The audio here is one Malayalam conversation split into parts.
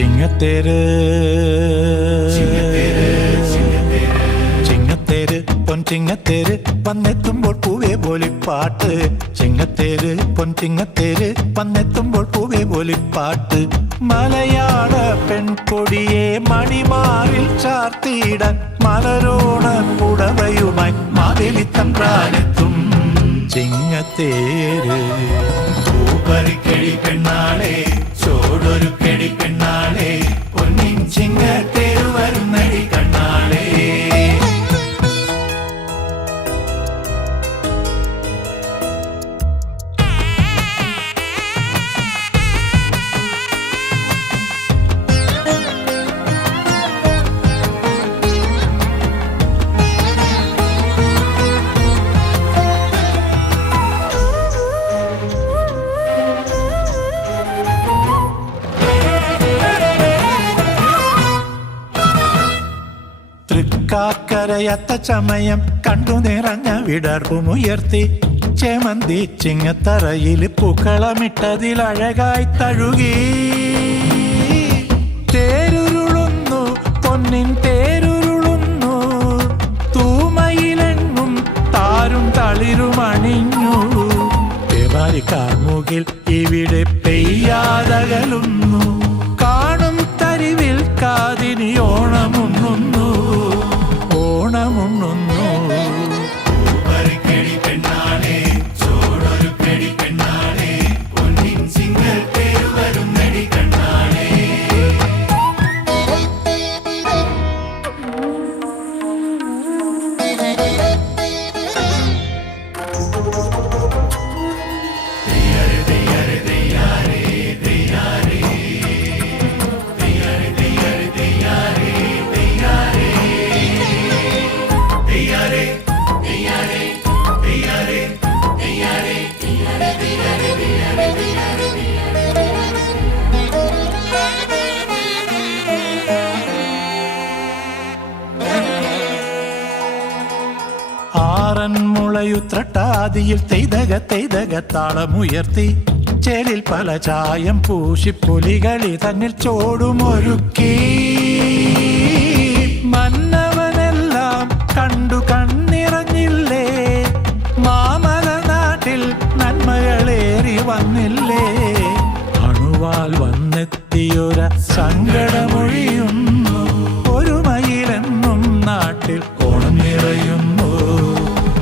ചിങ്ങത്തേര് ചിങ്ങത്തേര് പൊൻചിങ്ങത്തേര് വന്നെത്തുമ്പോൾ പൂവേ പോലിപ്പാട്ട് ചിങ്ങത്തേര് പൊൻചിങ്ങത്തേര് വന്നെത്തുമ്പോൾ പൂവേ പോലിപ്പാട്ട് മലയാള പെൺകൊടിയെ മണിമാറിൽ ചാർത്തിയിടാൻ മലരോണ പുടവയുമായി മാവേലിത്തം പ്രാനെത്തും ചിങ്ങത്തേര് തൃക്കാക്കരയത്ത ചമയം കണ്ടു നിറഞ്ഞ വിടർപ്പുമുയർത്തി. ചേമന്തി ചിങ്ങത്തറയിൽ പൂക്കളമിട്ടതിൽ അഴകായി തഴുകി. തേരുരുളുന്നു പൊന്നിൻ തേരുരുളുന്നു. തൂമയിലെങ്ങും താരും തളിരുമണിഞ്ഞു. തേവാരി ആറന്മുളയുത്രട്ടാതിയിൽ തെയ്തക തെയ്തക താളമുയർത്തി ചേലിൽ പല ചായം പൂശി പുലികളി തന്നിൽ ചോടുമൊരുക്കി. മന്നവനെല്ലാം കണ്ടു കണ്ണിറഞ്ഞില്ലേ? മാമല നാട്ടിൽ നന്മകളേറി വന്നില്ലേ?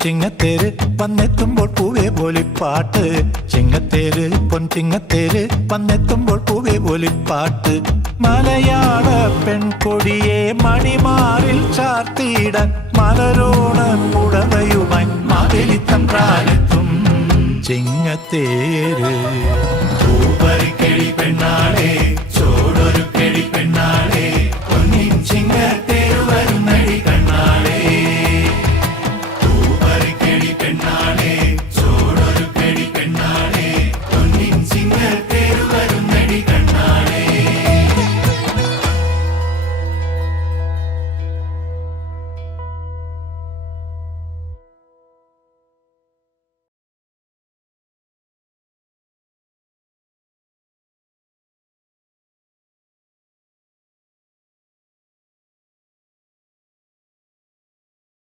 പൊൻചിങ്ങത്തേര് വന്നെത്തുമ്പോൾ പൂവേ പോലിപ്പാട്ട് ചിങ്ങത്തേര് പൊൻചിങ്ങത്തേര് വന്നെത്തുമ്പോൾ പൂവേ പോലിപ്പാട്ട് മലയാള പെൺകൊടിയെ മണിമാറിൽ ചാർത്തിയിടാൻ മലരോണ പുടവയുമായി മാവേലിത്തം പ്രാനെത്തും. ചിങ്ങത്തേര്